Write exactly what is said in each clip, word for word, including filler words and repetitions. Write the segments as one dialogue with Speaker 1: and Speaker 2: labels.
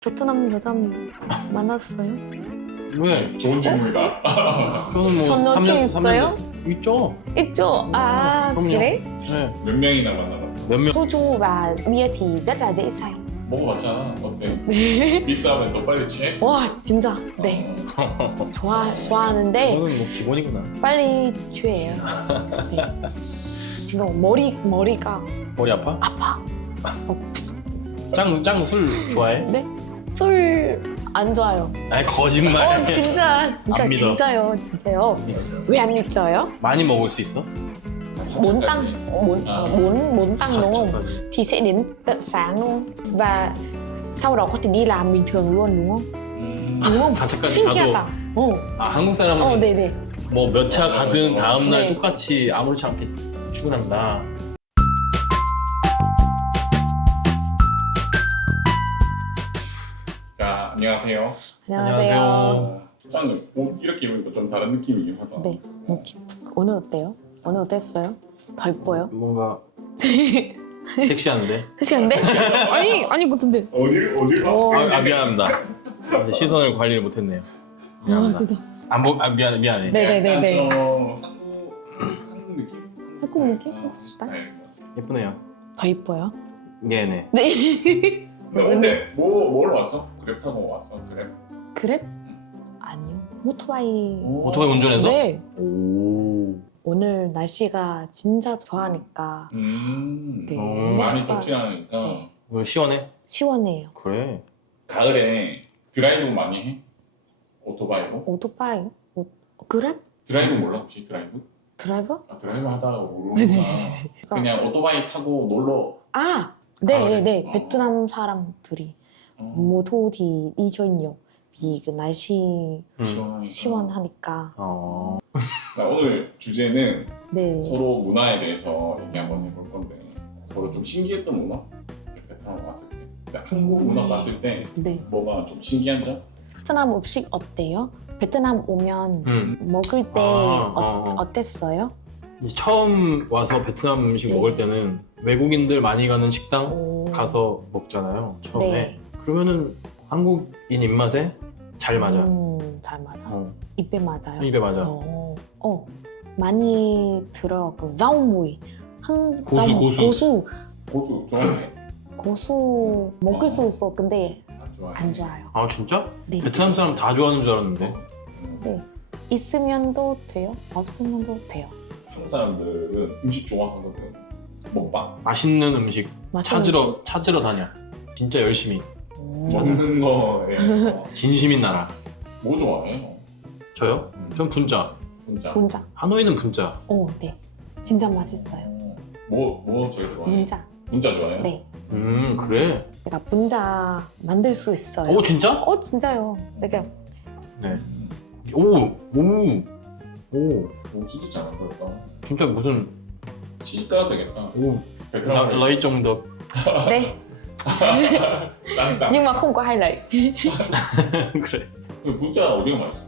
Speaker 1: 베트남 여자 만났어요?
Speaker 2: 왜?
Speaker 3: 좋은 질문이다.
Speaker 2: 저는 뭐
Speaker 1: 전
Speaker 2: 삼 년,
Speaker 1: 여친
Speaker 2: 삼 년
Speaker 1: 있어요?
Speaker 2: 됐... 있죠.
Speaker 1: 있죠. À,
Speaker 2: 그럼요.
Speaker 1: 그래?
Speaker 2: 네.
Speaker 3: 몇 명이나 만나봤어?
Speaker 2: 몇 명?
Speaker 1: 소주 và bia thì rất là dễ say.
Speaker 3: 먹어봤잖아. 어때?
Speaker 1: 네.
Speaker 3: 믹스하면 더 빨리 취해?
Speaker 1: 와, 진짜. 네.
Speaker 3: 어.
Speaker 1: 좋아, 좋아하는데
Speaker 2: 그거는 뭐 기본이구나.
Speaker 1: 빨리 취해요. 네. 지금 머리, 머리가
Speaker 2: 머리 아파?
Speaker 1: 아파. 어,
Speaker 2: 짱, 짱 술 좋아해?
Speaker 1: 네? 술 안 좋아요.
Speaker 2: 아니 거짓말.
Speaker 1: 어, 진짜, 진짜,
Speaker 2: 안 믿어.
Speaker 1: 진짜요, 진짜요. 왜 안 믿어요?
Speaker 2: 많이 먹을 수 있어?
Speaker 1: Muốn tăng, muốn,
Speaker 3: À.
Speaker 1: muốn, muốn tăng đúng không?
Speaker 2: 사천까지.
Speaker 1: Thì sẽ đến tận sáng luôn. Và sau đó có thể đi làm bình thường luôn đúng không?
Speaker 3: 음.
Speaker 1: đúng không?
Speaker 2: 사차까지
Speaker 1: 신기하다. 어,
Speaker 2: 아 한국 사람은
Speaker 1: 어, 네네.
Speaker 2: 뭐 몇 차 가든 다음 날
Speaker 1: 네.
Speaker 2: 똑같이 아무렇지 않게 출근한다.
Speaker 3: 자, 안녕하세요.
Speaker 1: 안녕하세요.
Speaker 2: 안녕하세요.
Speaker 3: 짱, 옷 이렇게 입으니까 좀 다른 느낌이긴 하다.
Speaker 1: 네. 오늘 어때요? 오늘 어땠어요? 더 이뻐요?
Speaker 2: 뭔가 섹시한데?
Speaker 1: 섹시한데? 아니, 아니 같은데.
Speaker 3: 어딜, 어딜
Speaker 1: 어.
Speaker 3: 봤어?
Speaker 2: 아, 아 미안합니다. 이제 시선을 관리를 못했네요.
Speaker 1: 아,
Speaker 2: 미안합니다.
Speaker 1: 진짜.
Speaker 2: 안 보, 아 미안 미안해.
Speaker 1: 네. 네네네네.
Speaker 3: 약간 좀 한국, 한국 느낌?
Speaker 1: 한국 느낌?
Speaker 3: 어,
Speaker 1: 스타일?
Speaker 2: 예쁘네요.
Speaker 1: 더 이뻐요?
Speaker 2: 네네.
Speaker 1: 네.
Speaker 3: 근데 근데 뭐, 뭐로 왔어? 그랩 타고 왔어? 그랩?
Speaker 1: 그래? 아니요. 오토바이.
Speaker 2: 오토바이 운전해서?
Speaker 1: 네.
Speaker 2: 오.
Speaker 1: 오늘 날씨가 진짜 좋아하니까
Speaker 3: 음,
Speaker 1: 네.
Speaker 3: 어, 많이
Speaker 1: 오토바이.
Speaker 3: 덥지 않으니까.
Speaker 1: 네.
Speaker 2: 오늘 시원해?
Speaker 1: 시원해요.
Speaker 2: 그래.
Speaker 3: 가을에 드라이브 많이 해? 오토바이로?
Speaker 1: 오토바이? 오, 그래?
Speaker 3: 드라이브 몰라 혹시 드라이브?
Speaker 1: 드라이버?
Speaker 3: 아 드라이브 하다가 모르는구나. 그냥 오토바이 타고 놀러.
Speaker 1: À,
Speaker 2: 가을에?
Speaker 1: 네네네.
Speaker 3: 어.
Speaker 1: 베트남 사람들이
Speaker 3: 어,
Speaker 1: mùa thu thì đi chơi nhiều vì 그 날씨
Speaker 2: 음.
Speaker 3: 시원하니까.
Speaker 1: 시원하니까.
Speaker 2: 어.
Speaker 3: 자, 오늘 주제는
Speaker 1: 네.
Speaker 3: 서로 문화에 대해서 얘기 한번 해볼 건데 서로 좀 신기했던 문화? 베트남 왔을 때. 근데 한국 문화 봤을 때
Speaker 1: 네.
Speaker 3: 뭐가 좀 신기한 점?
Speaker 1: 베트남 음식 어때요? 베트남 오면
Speaker 2: 음.
Speaker 1: 먹을 때
Speaker 2: 아,
Speaker 1: 어,
Speaker 2: 어.
Speaker 1: 어땠어요?
Speaker 2: 이제 처음 와서 베트남 음식
Speaker 1: 네.
Speaker 2: 먹을 때는 외국인들 많이 가는 식당
Speaker 1: 오.
Speaker 2: 가서 먹잖아요. 처음에.
Speaker 1: 네.
Speaker 2: 그러면은 한국인 입맛에 잘 맞아.
Speaker 1: 음, 잘 맞아.
Speaker 2: 어.
Speaker 1: 입에 맞아요.
Speaker 2: 입에 맞아.
Speaker 1: 어, 어. 많이 들어 그 자오무이. 한
Speaker 2: 고수,
Speaker 1: 자오-
Speaker 2: 고수.
Speaker 1: 고수
Speaker 3: 고수 좋아해?
Speaker 1: 고수 먹을
Speaker 3: 어.
Speaker 1: 수 있어. 근데
Speaker 3: 안 좋아해?
Speaker 1: 안 좋아요.
Speaker 2: 아 진짜?
Speaker 1: 네.
Speaker 2: 베트남 사람 다 좋아하는 줄 알았는데.
Speaker 3: 음,
Speaker 1: 네. 있으면도 돼요. 없으면도 돼요.
Speaker 3: 한국 사람들은 음식 좋아하거든. 먹방.
Speaker 2: 맛있는 음식
Speaker 1: 맛있는
Speaker 2: 찾으러 찾으러 다녀. 진짜 열심히.
Speaker 1: 음.
Speaker 3: 먹는 거에
Speaker 2: 진심인 나라.
Speaker 3: 뭐 좋아해요?
Speaker 2: 저요?
Speaker 3: 음,
Speaker 2: 전 분짜.
Speaker 3: 혼자.
Speaker 1: 분짜.
Speaker 2: 하노이는 분짜.
Speaker 1: 어, 네. 진짜 맛있어요.
Speaker 3: 어, 뭐, 뭐 제일 좋아해?
Speaker 1: 분짜.
Speaker 3: 분짜 좋아해요?
Speaker 1: 네.
Speaker 2: 음 그래?
Speaker 1: 내가 분짜 만들 수 있어요.
Speaker 2: 오 진짜?
Speaker 1: 어, 진짜요. 내가
Speaker 2: 네.
Speaker 3: 음,
Speaker 2: 오 오. 오
Speaker 3: 오, 진짜 잘 만들었다.
Speaker 2: 진짜 무슨
Speaker 3: 시집 가야 되겠다.
Speaker 2: 오
Speaker 3: 베트남
Speaker 2: 라- 라이 정도.
Speaker 1: 네.
Speaker 3: 쌍쌍.
Speaker 1: Nhưng mà không có hai lẩy.
Speaker 2: 그래.
Speaker 3: 분짜 어디가 맛있어?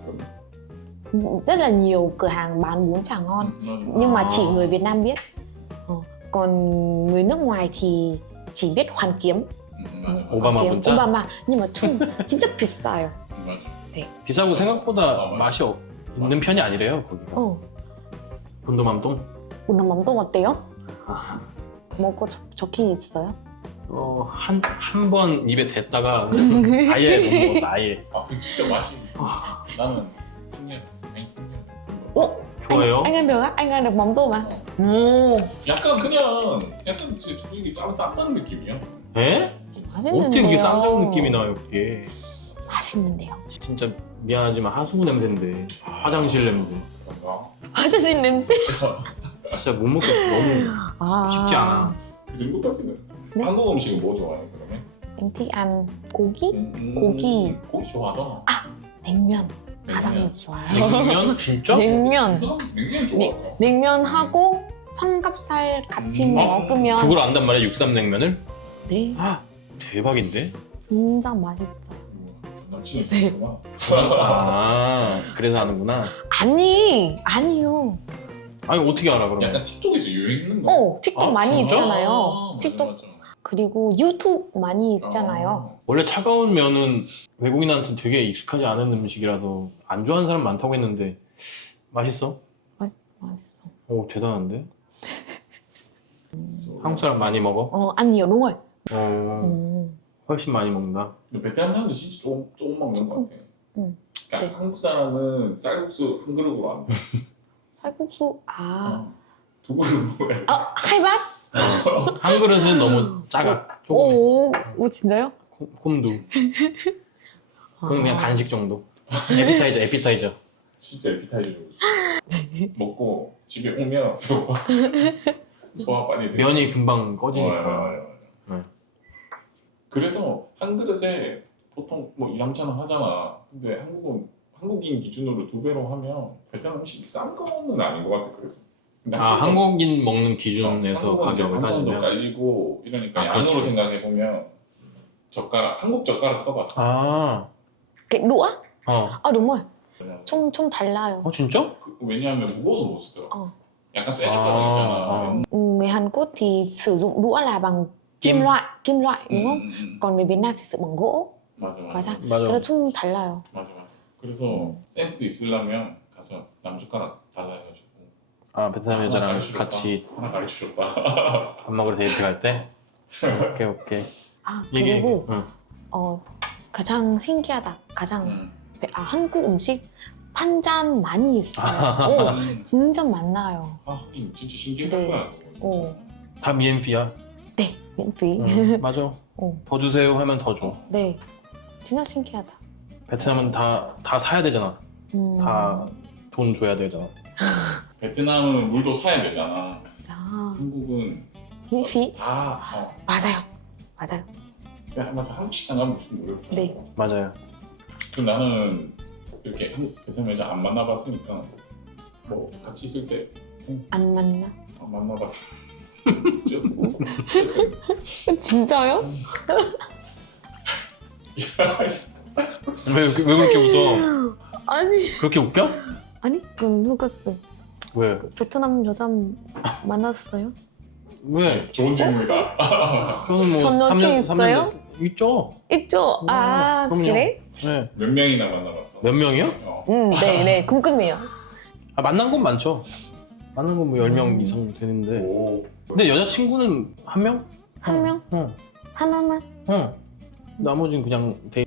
Speaker 1: Rất là nhiều cửa hàng bán bún chả ngon.
Speaker 3: 음,
Speaker 1: Nhưng mà
Speaker 2: À.
Speaker 1: chỉ người Việt Nam biết. Ờ, Còn người nước ngoài thì chỉ biết Hoàn Kiếm.
Speaker 3: 음, 맞아.
Speaker 2: 오바마
Speaker 1: Hoàn Kiếm,
Speaker 2: 분짜?
Speaker 1: 오바마. Nhưng mà 좀 진짜 비싸요.
Speaker 3: 음, 맞아.
Speaker 2: 비싸고 생각보다
Speaker 3: 어, 맞아.
Speaker 2: 맛이 없, 있는 편이 아니래요 거기가.
Speaker 1: 어.
Speaker 2: 분도맘동?
Speaker 1: 운남맘동 어때요?
Speaker 2: 아,
Speaker 1: 먹고 적, 적힌 있어요?
Speaker 2: 어한 한 번 입에 댔다가 아예 못 먹었어 아예.
Speaker 3: 아, 그 진짜 맛이. 나는 탕면, 아니 탕면.
Speaker 1: 어?
Speaker 2: 좋아요?
Speaker 1: Anh, anh ăn được á? Anh ăn được mắm tôm à?
Speaker 3: 어.
Speaker 1: 오.
Speaker 3: 약간 그냥 약간 진짜 솔직히 짬 쌈장 느낌이야.
Speaker 2: 에?
Speaker 3: 진짜.
Speaker 1: 맛있는데요.
Speaker 2: 어떻게 그게 쌈장 느낌이 나요 그게?
Speaker 1: 맛있는데요.
Speaker 2: 진짜 미안하지만 하수구 냄새인데 화장실 냄새.
Speaker 3: 그런가?
Speaker 1: 아저씨 냄새?
Speaker 2: 진짜 못 먹겠어 너무
Speaker 1: 아.
Speaker 2: 쉽지 않아.
Speaker 3: 그 정도까지는.
Speaker 1: 네?
Speaker 3: 한국 음식은 뭐 좋아해 그러면?
Speaker 1: Anh thích ăn 고기?
Speaker 3: 음,
Speaker 1: 고기.
Speaker 3: 고기 좋아하잖아.
Speaker 1: 냉면 가장
Speaker 3: 냉면.
Speaker 1: 좋아요.
Speaker 2: 냉면 진짜?
Speaker 1: 냉면.
Speaker 3: 그 사람 냉면 좋아하잖아.
Speaker 1: 냉면하고 삼겹살 같이
Speaker 2: 음.
Speaker 1: 먹으면
Speaker 2: 그걸 안단 말이야 육삼냉면을?
Speaker 1: 네,
Speaker 2: 아 대박인데?
Speaker 1: 진짜 맛있어요.
Speaker 3: 남친이
Speaker 1: 네.
Speaker 3: 좋아하구나.
Speaker 2: 아 그래서 아는구나.
Speaker 1: 아니, 아니요.
Speaker 2: 아니 어떻게 알아 그러면?
Speaker 3: 약간 틱톡에서 유행했는 거.
Speaker 1: 어, 틱톡
Speaker 2: 아,
Speaker 1: 많이
Speaker 2: 진짜?
Speaker 1: 있잖아요.
Speaker 3: 아, 맞아,
Speaker 1: 틱톡
Speaker 3: 맞아.
Speaker 1: 그리고 유튜브 많이 있잖아요.
Speaker 2: 원래 차가운 면은 외국인한테 되게 익숙하지 않은 음식이라서 안 좋아하는 사람 많다고 했는데 맛있어?
Speaker 1: 맛있어.
Speaker 2: 오 대단한데? 한국 사람 많이 먹어?
Speaker 1: 어, ăn nhiều đúng rồi.
Speaker 2: 어
Speaker 1: 음.
Speaker 2: 훨씬 많이 먹는다.
Speaker 3: 근데 베트남 사람들 진짜 조금, 조금 먹는 것 같아.
Speaker 1: 응.
Speaker 3: 그러니까
Speaker 1: 네.
Speaker 3: 한국 사람은 쌀국수 한 그릇으로 안 돼.
Speaker 1: 쌀국수. 아.
Speaker 3: 어. 두 그릇 먹어야 돼.
Speaker 1: 아, hai bát.
Speaker 2: 한 그릇은 너무 작아. 조금
Speaker 1: 오, 오, 진짜요?
Speaker 2: 콤두. 그건 그냥
Speaker 1: 아.
Speaker 2: 간식 정도. 에피타이저, 에피타이저.
Speaker 3: 진짜 에피타이저 먹고 집에 오면 소화 빨리 돼.
Speaker 2: 면이 금방
Speaker 3: 어,
Speaker 2: 꺼지니까.
Speaker 3: 어, 어, 어.
Speaker 2: 네.
Speaker 3: 그래서 한 그릇에 보통 뭐 이, 삼천 원 하잖아. 근데 한국은 한국인 기준으로 두 배로 하면 베트남 음식이 싼 거는 아닌 것 같아. 그래서. 근데
Speaker 2: 아
Speaker 3: 한국은
Speaker 2: 한국인 먹는 기준에서
Speaker 3: 한국은 이제
Speaker 2: 가격을
Speaker 3: 반찬도
Speaker 2: 따지면.
Speaker 3: 깔리고 이러니까
Speaker 2: 아,
Speaker 3: 양으로
Speaker 2: 그렇지.
Speaker 3: 생각해 보면 젓가락 한국 젓가락 써봤어.
Speaker 2: 아,
Speaker 1: Cái đũa.
Speaker 2: 어,
Speaker 1: 아, đúng rồi.
Speaker 3: 왜냐면,
Speaker 1: 좀, 좀 달라요.
Speaker 2: 어 진짜?
Speaker 3: 그- 왜냐하면 무거워서 못 쓰더라.
Speaker 1: 어.
Speaker 3: 약간 쇠젓가락
Speaker 2: 아,
Speaker 3: 있잖아.
Speaker 2: 아.
Speaker 1: Ừ, người Hàn Quốc thì sử dụng đũa là bằng kim,
Speaker 2: Kim.
Speaker 1: loại, kim loại đúng
Speaker 3: 음,
Speaker 1: không?
Speaker 3: 음, 음.
Speaker 1: còn người Việt Nam thì sử dụng bằng gỗ.
Speaker 3: 맞아 맞아.
Speaker 1: 맞아.
Speaker 2: 맞아.
Speaker 1: 그래서 좀 달라요.
Speaker 3: 맞아 맞아. 그래서 센스 있으려면 가서 남젓가락 달라 해가지고
Speaker 2: 아 베트남 여자랑
Speaker 3: 하나 가르쳐줬다.
Speaker 2: 같이
Speaker 3: 하나 가르쳐줬다.
Speaker 2: 밥 먹으러 데이트 갈 때. 오케이 오케이.
Speaker 1: 아,
Speaker 2: 얘기해.
Speaker 1: 그리고
Speaker 2: 응.
Speaker 1: 어, 가장 신기하다. 가장
Speaker 3: 음.
Speaker 1: 아, 한국 음식 반찬 많이 있어요.
Speaker 2: 아.
Speaker 1: 오,
Speaker 3: 음.
Speaker 1: 진짜 많아요.
Speaker 3: 아, 이 진짜 신기할
Speaker 1: 네.
Speaker 3: 거야.
Speaker 1: 어.
Speaker 2: 다 미엔피야.
Speaker 1: 네, miễn phí.
Speaker 2: 응, 맞아.
Speaker 1: 어,
Speaker 2: 더 주세요 하면 더 줘.
Speaker 1: 네, 진짜 신기하다.
Speaker 2: 베트남은 다 다 사야 되잖아.
Speaker 1: 음.
Speaker 2: 다 돈 줘야 되잖아.
Speaker 3: 베트남은 물도 사야 되잖아.
Speaker 1: 아,
Speaker 3: 한국은
Speaker 1: miễn phí.
Speaker 3: 다 어.
Speaker 1: 맞아요. 맞아요.
Speaker 3: 근데 한번 한국 식당 가면 무슨 모르겠어.
Speaker 1: 네.
Speaker 2: 맞아요.
Speaker 3: 그 나는 이렇게 한국 베트남 여자 안 만나봤으니까 뭐 같이 있을 때
Speaker 1: 안 만나?
Speaker 3: 안 만나봤어.
Speaker 1: 진짜요?
Speaker 2: 왜, 왜 그렇게 웃어?
Speaker 1: 아니.
Speaker 2: 그렇게 웃겨?
Speaker 1: 아니, 그럼 누가스
Speaker 2: 왜?
Speaker 1: 베트남 여자 만났어요?
Speaker 2: 왜?
Speaker 3: 좋은 질문이다.
Speaker 2: 저는 뭐
Speaker 1: 전
Speaker 2: 삼 년
Speaker 1: 여친
Speaker 2: 삼 년
Speaker 1: 있어요?
Speaker 2: 됐... 있죠.
Speaker 1: 있죠.
Speaker 2: 음,
Speaker 1: 아,
Speaker 2: 그럼요.
Speaker 1: 그래?
Speaker 2: 네.
Speaker 3: 몇 명이나 만나봤어?
Speaker 2: 몇 명이요?
Speaker 3: 어.
Speaker 1: 음, 네, 네, 궁금해요.
Speaker 2: 아, 만난 건 많죠. 만난 건 뭐 열 명
Speaker 1: 음.
Speaker 2: 이상 되는데.
Speaker 3: 오.
Speaker 2: 근데 여자친구는 한 명?
Speaker 1: 한 명?
Speaker 2: 응.
Speaker 1: 하나만?
Speaker 2: 응. 나머지는 그냥 데이.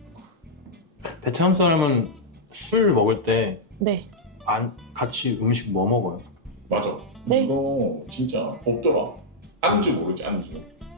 Speaker 2: 베트남 사람은 술 먹을 때
Speaker 1: 네.
Speaker 2: 안, 같이 음식 뭐 먹어요?
Speaker 3: 맞아.
Speaker 1: 네.
Speaker 3: 이거 진짜 없더라. 안주 모르지 안주.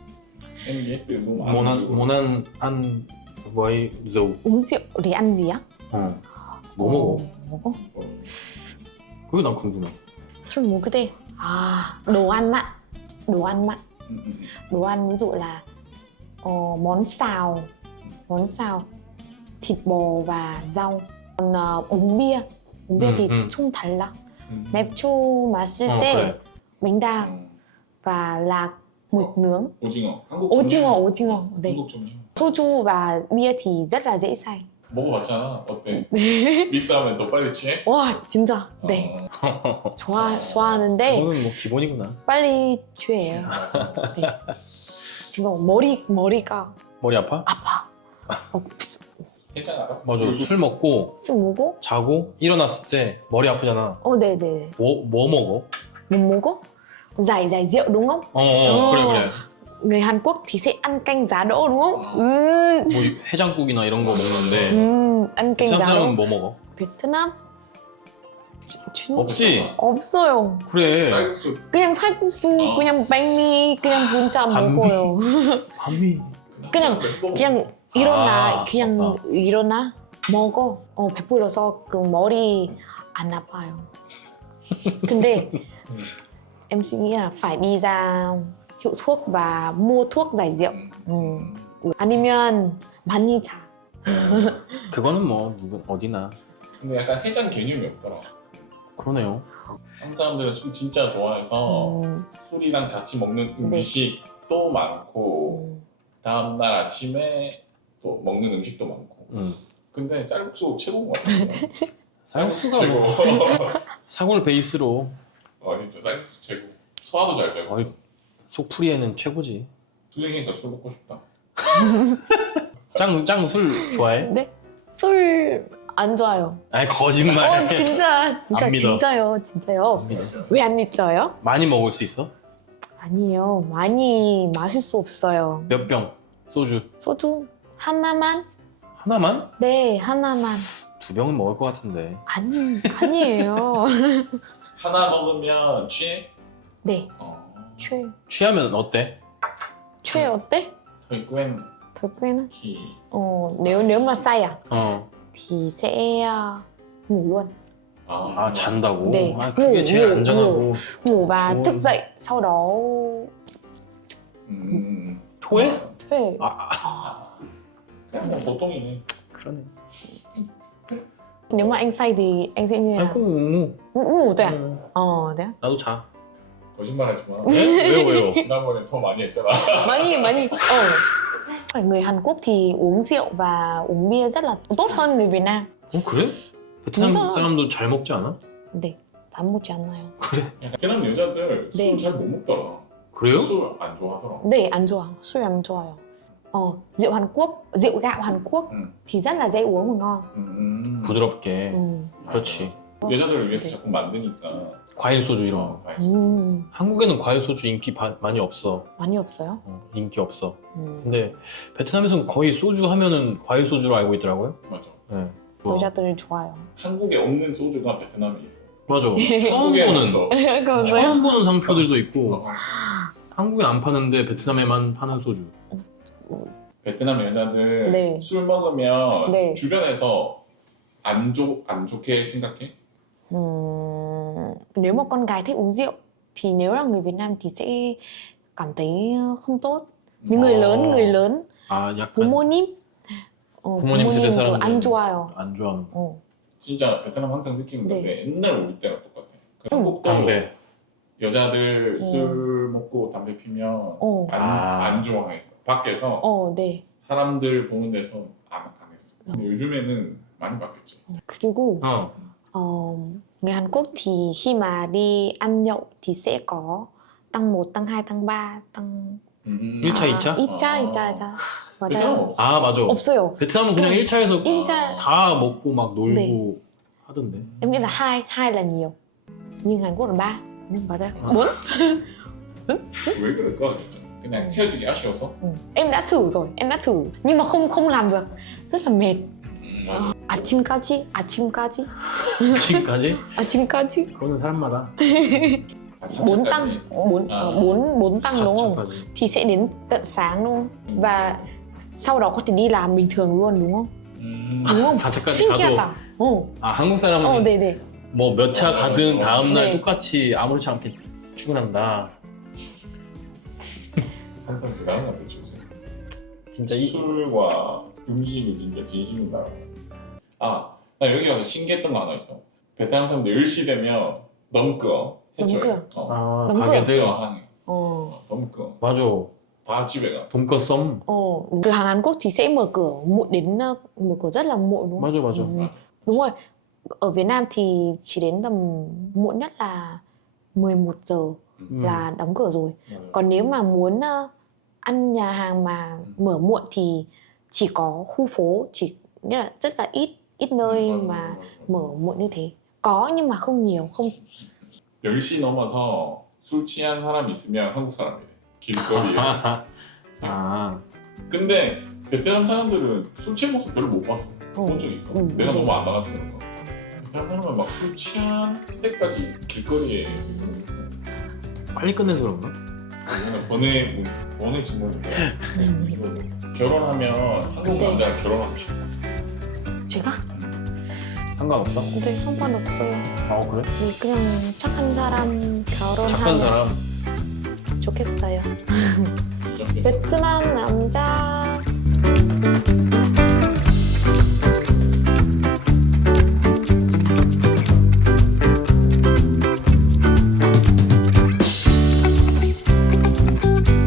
Speaker 3: em ghét từ đúng
Speaker 2: 모난
Speaker 3: 안주.
Speaker 2: 모난 ăn với dầu.
Speaker 1: Uống rượu để ăn gì á?
Speaker 2: 어. 뭐 먹어?
Speaker 1: 먹어?
Speaker 3: 어.
Speaker 2: 그게 난 궁금해.
Speaker 1: 술 먹을 때 à, đồ ăn mặn. Đồ ăn mặn.
Speaker 3: 음, 음, 음.
Speaker 1: Đồ ăn ví dụ là ờ, món xào, món xào thịt bò và rau. Còn ờ, uống bia, uống bia
Speaker 2: Ừ,
Speaker 1: thì
Speaker 2: ừ.
Speaker 1: 좀 달라.
Speaker 3: 음.
Speaker 1: 맥주 마실
Speaker 2: 어,
Speaker 1: 때
Speaker 2: 그래.
Speaker 1: bánh đa
Speaker 3: 음.
Speaker 1: và lạc mực nướng.
Speaker 3: 오징어. 한국
Speaker 1: 오징어,
Speaker 3: 종류.
Speaker 1: 오징어. 네.
Speaker 3: 한국 종류.
Speaker 1: 소주 và bia thì rất là dễ say.
Speaker 3: 먹어봤잖아. 어때?
Speaker 1: 네.
Speaker 3: 믹스하면 더 빨리 취해?
Speaker 1: 와, 진짜. 네.
Speaker 3: 어.
Speaker 1: 좋아, 좋아하는데
Speaker 2: 그거는 뭐 기본이구나.
Speaker 1: 빨리 취해요. 네. 지금 머리, 머리가
Speaker 2: 머리 아파?
Speaker 1: 아파. 어,
Speaker 3: 괜찮아.
Speaker 2: 맞아.
Speaker 3: 그리고
Speaker 2: 술 먹고
Speaker 1: 술 먹어?
Speaker 2: 자고 일어났을 때 머리 아프잖아.
Speaker 1: 어, 네네.
Speaker 2: 뭐, 뭐 먹어?
Speaker 1: Mình 먹어? Giải, giải rượu đúng không?
Speaker 2: 어, 어,
Speaker 1: 어.
Speaker 2: 그래 그래.
Speaker 1: Người Hàn Quốc thì sẽ ăn canh giá đỗ đúng không?
Speaker 3: 어.
Speaker 1: 음,
Speaker 2: 뭐 해장국이나 이런 거 먹는데
Speaker 1: 음, ăn canh
Speaker 2: 베트남
Speaker 1: giá
Speaker 2: 사람은
Speaker 1: đỗ.
Speaker 2: 뭐 먹어?
Speaker 1: 베트남? 진-
Speaker 2: 없지?
Speaker 1: 없어요.
Speaker 2: 그래.
Speaker 3: 쌀국수.
Speaker 1: 그냥 살국수,
Speaker 3: 어.
Speaker 1: 그냥 백미, 그냥 분짜
Speaker 2: 반미.
Speaker 1: 먹어요.
Speaker 2: 밤이
Speaker 1: 그냥- 그냥 일어나,
Speaker 2: 아,
Speaker 1: 그냥
Speaker 2: 맞다.
Speaker 1: 일어나 먹어. 어, 배불러서 그 머리 안 아파요. 근데 em suy nghĩ là phải đi ra hiệu thuốc và mua thuốc giải rượu.
Speaker 3: 음.
Speaker 1: 아니면 많이 자.
Speaker 2: 그거는 뭐 누구 어디나
Speaker 3: 근데 약간 해장 개념이 없더라.
Speaker 2: 그러네요.
Speaker 3: 한국 사람들은 술 진짜 좋아해서
Speaker 1: 음,
Speaker 3: 술이랑 같이 먹는
Speaker 1: 네.
Speaker 3: 음식도 많고
Speaker 1: 음.
Speaker 3: 다음날 아침에 또 먹는 음식도 많고.
Speaker 2: 음.
Speaker 3: 근데 쌀국수 최고인 것 같아요.
Speaker 2: 쌀국수가
Speaker 3: 최고.
Speaker 2: 뭐 사골 베이스로
Speaker 3: 어 진짜 쌀국수 최고. 소화도 잘 되고.
Speaker 2: 어이, 속풀이에는 최고지.
Speaker 3: 술 얘기니까 술 먹고 싶다.
Speaker 2: 짱 짱 술 좋아해?
Speaker 1: 네? 술 안 좋아요.
Speaker 2: 아니 거짓말.
Speaker 1: 어 진짜 진짜
Speaker 2: 안 믿어.
Speaker 1: 진짜요 진짜요. 왜 안 믿어요?
Speaker 2: 많이 먹을 수 있어?
Speaker 1: 아니요 많이 마실 수 없어요.
Speaker 2: 몇 병? 소주
Speaker 1: 소주 하나만?
Speaker 2: 하나만?
Speaker 1: 네 하나만.
Speaker 2: 두 병은 먹을 것 같은데.
Speaker 1: 아니 아니에요.
Speaker 3: 하나 먹으면 취해?
Speaker 1: 네
Speaker 3: 어.
Speaker 1: 최
Speaker 2: 취하면 어때?
Speaker 1: 최 어때?
Speaker 3: Thôi quen
Speaker 1: Thói quen á.
Speaker 3: thì
Speaker 1: Ồ, nếu nếu mà say à
Speaker 2: 어.
Speaker 1: thì sẽ uh, ngủ luôn.
Speaker 3: 아,
Speaker 2: 아 잔다고?
Speaker 1: 네.
Speaker 2: 아 그게
Speaker 1: ngủ,
Speaker 2: 제일
Speaker 1: ngủ,
Speaker 2: 안전하고.
Speaker 1: ngủ và
Speaker 2: 좋은-
Speaker 1: thức dậy sau đó
Speaker 3: 음,
Speaker 2: 토해?
Speaker 1: thuê.
Speaker 2: 아, 아
Speaker 3: 아, 그냥 뭐 보통이네.
Speaker 2: 그러네.
Speaker 1: Nếu mà anh say thì anh sẽ như nào?
Speaker 2: 아이고.
Speaker 1: Ngủ, ngủ thôi à?
Speaker 2: 응.
Speaker 1: Ờ thế à?
Speaker 2: 나도 자.
Speaker 3: 거짓말하지 마.
Speaker 2: 왜? 왜요 왜요?
Speaker 3: 지난번에 더 많이 했잖아.
Speaker 1: 많이 많이. Ờ. Phải người Hàn Quốc thì uống rượu và uống bia rất là tốt hơn người Việt Nam.
Speaker 2: 어 그래? 베트남
Speaker 1: 진짜?
Speaker 2: 사람도 잘 먹지 않아?
Speaker 1: 네, 안 먹지 않나요?
Speaker 3: 베트남 여자들
Speaker 1: 네.
Speaker 3: 술 잘 못 먹더라.
Speaker 2: 그래요?
Speaker 3: 술 안 좋아하더라.
Speaker 1: 네, ăn 좋아. 술 ăn 좋아요. Ờ, rượu Hàn Quốc, rượu gạo Hàn Quốc
Speaker 3: 응.
Speaker 1: thì rất là dễ uống và ngon.
Speaker 3: 음,
Speaker 2: 부드럽게.
Speaker 1: 음.
Speaker 2: 그렇지.
Speaker 3: 여자들을 위해서
Speaker 1: 네.
Speaker 3: 자꾸 만드니까.
Speaker 2: 과일 소주 이런 거.
Speaker 3: 어, 과일.
Speaker 1: 음,
Speaker 2: 한국에는 과일 소주 인기 바- 많이 없어.
Speaker 1: 많이 없어요.
Speaker 2: 어, 인기 없어.
Speaker 1: 음.
Speaker 2: 근데 베트남에서는 거의 소주 하면은 과일 소주로 알고 있더라고요.
Speaker 3: 맞아.
Speaker 2: 네. 좋아.
Speaker 1: 여자들 좋아요.
Speaker 3: 한국에 없는 소주가 베트남에 있어.
Speaker 2: 맞아. 처음
Speaker 3: 한국에
Speaker 2: 보는
Speaker 3: 없어.
Speaker 1: 그거요?
Speaker 2: 처음 보는 상표들도 있고
Speaker 3: 어.
Speaker 2: 한국에 안 파는데 베트남에만 파는 소주.
Speaker 3: 베트남 여자들
Speaker 1: 네.
Speaker 3: 술 먹으면
Speaker 1: 네.
Speaker 3: 주변에서 안, 좋, 안 좋게 생각해?
Speaker 1: Ừm, nếu mà con gái thích uống rượu thì nếu là người Việt Nam thì sẽ cảm thấy không tốt. Những người
Speaker 2: 어.
Speaker 1: lớn, người lớn,
Speaker 2: 아 약간
Speaker 1: 부모님, 어,
Speaker 2: 부모님 세대
Speaker 1: 부모님도
Speaker 2: 사람들.
Speaker 1: 안 좋아요.
Speaker 2: 안 좋아하는.
Speaker 1: 어,
Speaker 3: 진짜 베트남 항상 느끼는
Speaker 1: 네.
Speaker 3: 건데 옛날 우리 때랑 똑같아. 그
Speaker 1: 응.
Speaker 3: 한국도
Speaker 2: 담배.
Speaker 3: 여자들
Speaker 1: 어.
Speaker 3: 술 먹고 담배 피면
Speaker 1: 어,
Speaker 3: 안,
Speaker 2: 아.
Speaker 3: 안 좋아했어. 밖에서
Speaker 1: 어, 네.
Speaker 3: 사람들 보는 데서 안, 안 했어. 근데 요즘에는 많이 바뀌었지.
Speaker 1: 그리고
Speaker 2: 어.
Speaker 1: ờ, người Hàn Quốc thì khi mà đi ăn nhậu thì sẽ có tăng một, tăng hai, tăng ba, tăng
Speaker 3: 음.
Speaker 2: 일 차, 이 차?
Speaker 1: 이 차,
Speaker 3: 아.
Speaker 1: 이 차, 이 차.
Speaker 3: 베트남
Speaker 1: 맞아요.
Speaker 3: 없어.
Speaker 2: 아 맞아.
Speaker 1: 없어요.
Speaker 2: 베트남은 그냥
Speaker 1: 응.
Speaker 2: 일 차에서
Speaker 1: 일 차.
Speaker 2: 다 먹고 막 놀고
Speaker 1: 네.
Speaker 2: 하던데.
Speaker 1: Em nghĩ là hai, hai là nhiều. Nhưng Hàn Quốc là ba. Nhưng 맞아요.
Speaker 2: 아.
Speaker 1: bốn.
Speaker 3: 왜 그럴까? 진짜. 그냥 헤어지기 아쉬워서?
Speaker 1: Ừ. Em đã thử rồi, em đã thử nhưng mà không không làm được, rất là mệt.
Speaker 3: 음, 맞아.
Speaker 1: 아침까지, 아침까지,
Speaker 2: 지금까지?
Speaker 1: 아침까지.
Speaker 2: 그거는 사람마다.
Speaker 3: 아,
Speaker 1: Bốn
Speaker 3: 사차까지.
Speaker 1: tăng, bốn
Speaker 3: À.
Speaker 1: ờ, bốn bốn tăng đúng không?
Speaker 2: 사차까지.
Speaker 1: Thì sẽ đến tận sáng đúng không? Và sau đó có thể đi làm bình thường luôn đúng không?
Speaker 3: 음.
Speaker 1: đúng không?
Speaker 2: 사차까지
Speaker 1: 신기하다.
Speaker 2: 가도
Speaker 1: 어,
Speaker 2: 아 한국 사람은
Speaker 1: 어, 네네.
Speaker 2: 뭐 몇 차
Speaker 3: 어,
Speaker 2: 가든
Speaker 3: 어,
Speaker 2: 다음 날
Speaker 1: 네.
Speaker 2: 똑같이 아무렇지 않게 출근한다.
Speaker 3: 항상 대단한 것 같아, 진짜.
Speaker 2: 진짜 이
Speaker 3: 술과 음식이 진짜 진심이다. 아, 나 여기 와서 신기했던 거 하나 있어. 베트남 사람들 열 시 되면 너무 끄어. 해줘요.
Speaker 1: 너무
Speaker 3: 어.
Speaker 2: 아,
Speaker 1: 너무
Speaker 2: 가게들
Speaker 3: 끄어, 하네.
Speaker 1: Ờ,
Speaker 3: 어, 너무 끄어.
Speaker 2: 맞아.
Speaker 3: 다 집에 가.
Speaker 2: 돈가스 썸.
Speaker 1: ờ. Cửa hàng Hàn Quốc thì sẽ mở cửa muộn đến ờ, mở cửa rất là muộn đúng không?
Speaker 2: 맞아 맞아.
Speaker 1: Ừ. Đúng rồi. Ở Việt Nam thì chỉ đến tầm muộn nhất là mười một giờ
Speaker 2: 음.
Speaker 1: là đóng cửa rồi.
Speaker 3: 맞아.
Speaker 1: Còn nếu mà muốn ờ, ăn nhà hàng mà mở muộn thì chỉ có khu phố, chỉ nghĩa là rất là ít ít nơi
Speaker 3: 맞아,
Speaker 1: mà
Speaker 3: 맞아, 맞아.
Speaker 1: mở muộn như thế. Có nhưng mà không nhiều, không
Speaker 3: 열 시 넘어서 술 취한 사람 있으면 한국 사람이래. 길거리에.
Speaker 2: 아,
Speaker 3: 근데 베트남 사람들은 술 취한 모습 별로 못 봤어.
Speaker 1: 어.
Speaker 3: 본 적 있어.
Speaker 1: 음,
Speaker 3: 내가
Speaker 1: 음.
Speaker 3: 너무 안 나가서 그런가. 베트남 사람은 막 술 취한 때까지 길거리에
Speaker 2: 빨리 끝내서 그런가?
Speaker 3: 그냥 번외 번외 친구니까
Speaker 1: 음.
Speaker 3: 결혼하면 한국
Speaker 1: 네.
Speaker 3: 남자랑 결혼하고 싶어.
Speaker 1: 제가
Speaker 2: 상관없어?
Speaker 1: 근데 상관없어요.
Speaker 2: 아 그래?
Speaker 1: 네, 그냥 착한 사람
Speaker 2: 착한
Speaker 1: 결혼하면
Speaker 2: 사람.
Speaker 1: 좋겠어요.
Speaker 3: 진짜.
Speaker 1: 베트남 남자